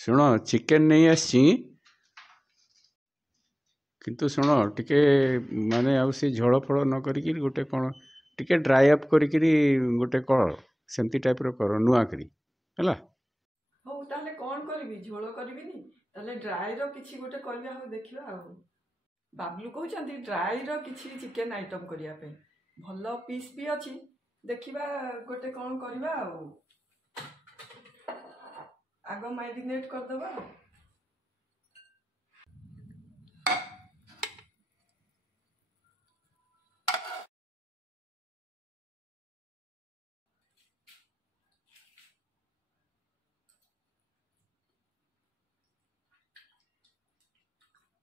शुण chicken नहीं आसी किंतु शुण टिके माने आउ से झोल फल न करी गोटे कौन टिके ड्राई अप करी गोटे कर सेमती टाइप रो कर नुआ करी हैला हौ ताले कौन करबी झोल करबिनी ताले ड्राई रो किछि गोटे करबा हो देखिबा आ बाबलू कहउचंती ड्राई रो किछि चिकन आइटम करिया पे भलो पीस भी अछि देखिबा गोटे कौन करबा आगो मैरिनेट कर दबा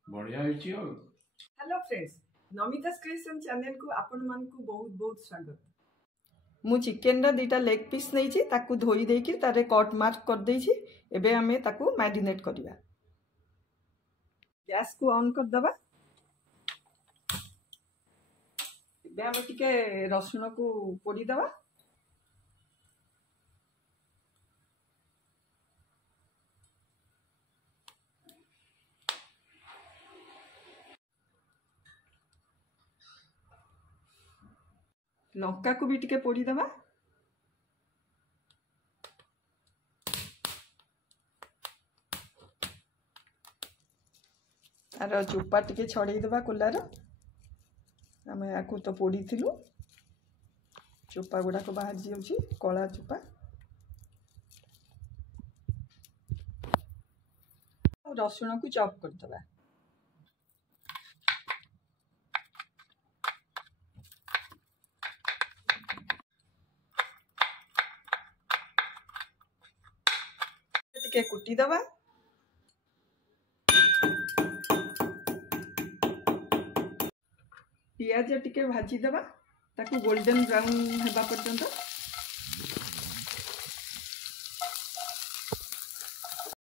बढ़िया होची हो। हेलो फ्रेंड्स नमिता's क्रिएशन चैनल को आपण मान को बहुत बहुत स्वागत। मु चिकन रा दीटा लेग पीस नहीं छी ताकू धोई दे कि तारे कट मार्क कर दे छी एबे हमें ताकू मैरिनेट करिया। गैस को ऑन कर दबा एबे हमें टिके रसुन को पोड़ी दबा लंका को भी टिके पोड़ी दबा आर चोपा टिके छड़े दबा कुलार आम या तो पोड़ी थिलु चोपा गुड़ाक बाहर जाऊँगी कला चोपा रसुण को चॉप कर दबा टिके कुटी दबा पियाज टिके भाजी दबा ताकू गोल्डन ब्राउन हेबा पर्यंत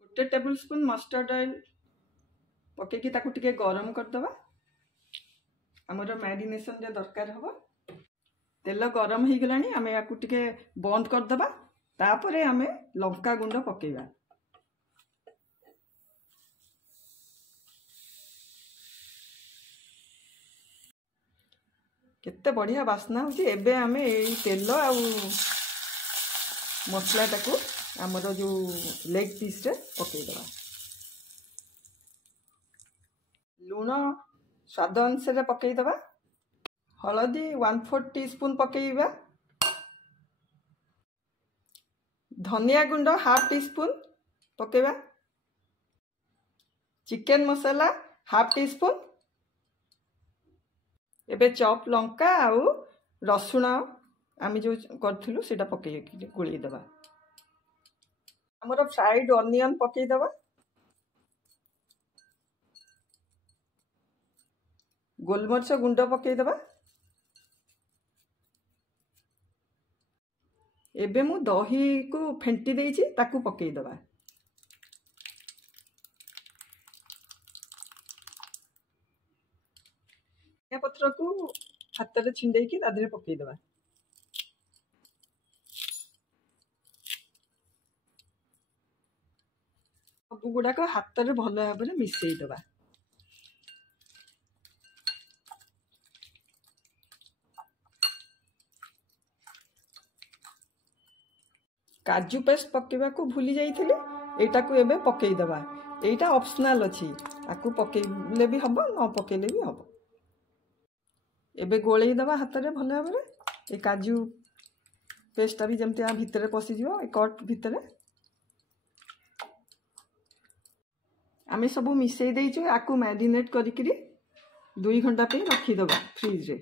गोटे टेबल स्पून मस्टर्ड ऑयल पकेकी ताकू टिके गरम कर दबा हमर मैरिनेशन जे दरकार हबो तेल गरम हो गलानी आमे याकू टिके बंद कर दबा तापरे आमे लंका गुंड पकेबा केते बढ़िया बास्ना होची एबे आमे एई तेल आ मसला टाकू हमर जो लेग पीस रे पके दबा लूण स्वाद अनुसार पके दबा हलदी 1/4 टीस्पून पकेबा धनिया गुंड 1/2 टीस्पून पकेबा चिकन मसाला 1/2 टीस्पून एबे चॉप लंका आउ रसुण आम जो करथिलु सेटा पके गोली दबा हमर फ्राइड ऑनियन पके दबा गोलमरिच गुंड पके दबा एबे मु दही को फेंटी देइछि ताकू पके दबा पत्र को हाथ में छिंडे की तादरे पके दबा सब गुड़ाक हाथ में भल भाव में मिसई दबा काजू पेस्ट पकेबा को भूली जाइथिले एटा को एबे पकेई दबा एटा ऑप्शनल अछि आकू पकेले भी हबो न पकेले भी हबो एबे गोळेई दबा हाथ में भल भाव में ए काजू पेस्टा भी जमती भितर पशि जीवो ए कट भितर आमे सब मिसई देइछु आकू मैरिनेट करिकरी 2 घंटा पे रखी दबा फ्रिज रे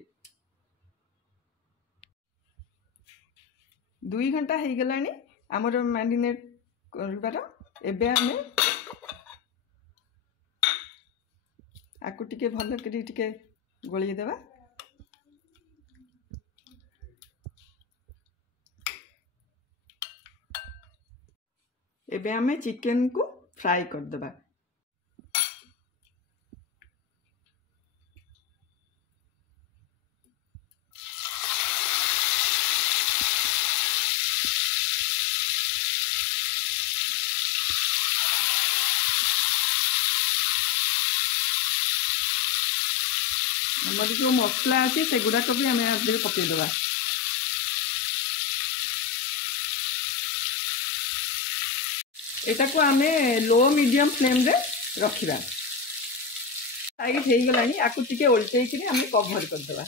2 घंटा हो गलानी आमर मैरिनेट कर एबे आमे आकू टिके भल करी टिके गोळी देबा एबे आमे चिकन को फ्राई कर देबा ଆମର ଯେଉଁ ମସଲା ଅଛି ସେଗୁଡ଼ାକ ବି ଆମେ ଆଦେହରେ ପକାଇଦେବା। ଏଟାକୁ ଆମେ लो ମିଡ଼ିୟମ୍ ଫ୍ଲେମ୍ରେ ରଖିବା। ସାଇଡ଼୍ ହେଇଗଲାଣି, ଆକୁ ଟିକେ ଓଲଟେଇକିରି ଆମେ କଭର୍ କରିଦେବା।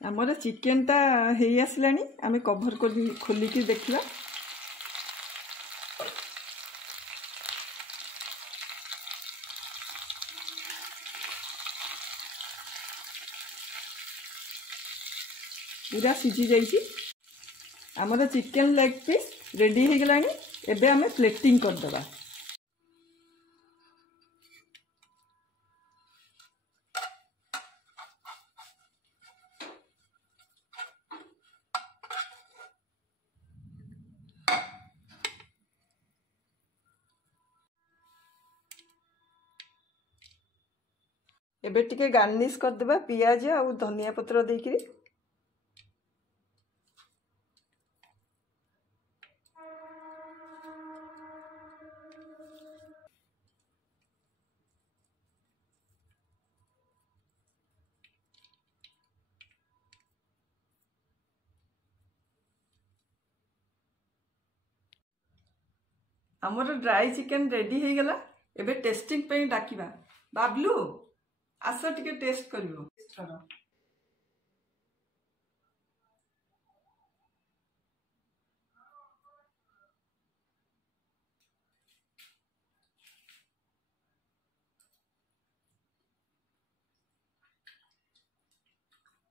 आमर चिकेनटा हो आसलानी, आम कभर खोलिकी देखा। पूरा सीझी जाइए। आमर चिकेन लेग पीस रेडी हो गलानी। एबे आम प्लेटिंग करदेबा। एबे टिके गार्निश करदेबा पियाज और धनिया पत्र देकरी। आमर ड्राई चिकेन रेडी हो गला। एबे टेस्टिंग पे डाकिबा। बाबलू आस टिके टेस्ट करिवो।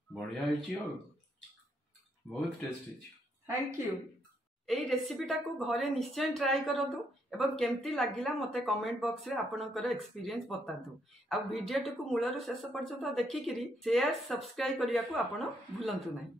बढ़िया होइछि और बहुत टेस्ट होइछि। Thank you. एई रेसिपीटा को घरे निश्चय ट्राई करतु एवं केमती लागिला मते कमेंट बॉक्स रे आपनकर एक्सपीरियंस बतातु। आ वीडियो को मूलर शेष पर्यंत देखिकिरी शेयर सब्सक्राइब करिया को आपण भूलंतु नहीं।